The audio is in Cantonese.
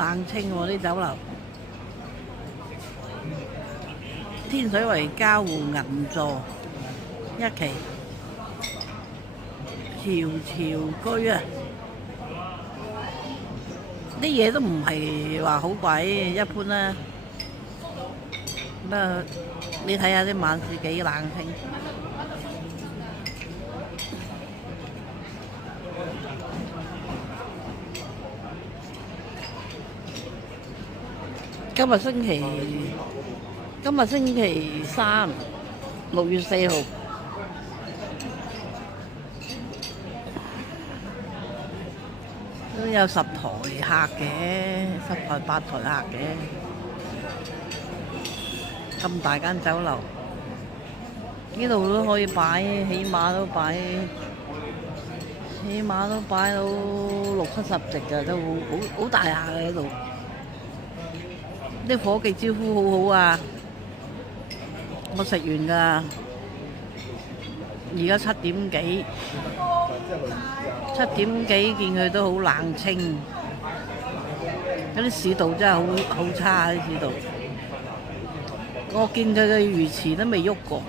冷清喎啲酒樓。天水圍嘉湖銀座一期，潮潮居啊！啲嘢都唔係話好貴，一般啦。咁啊，你睇下啲晚市幾冷清。今日星期三，6月4號，都有10台客嘅，10台8台客嘅。咁大間酒樓，呢度都可以擺，起碼都擺到60-70席㗎，都好大下嘅呢度。啲伙計招呼好好啊！我食完㗎，而家7點幾見佢都好冷清。嗰啲市道真係好差，啲市道。我見佢嘅魚池都未喐過。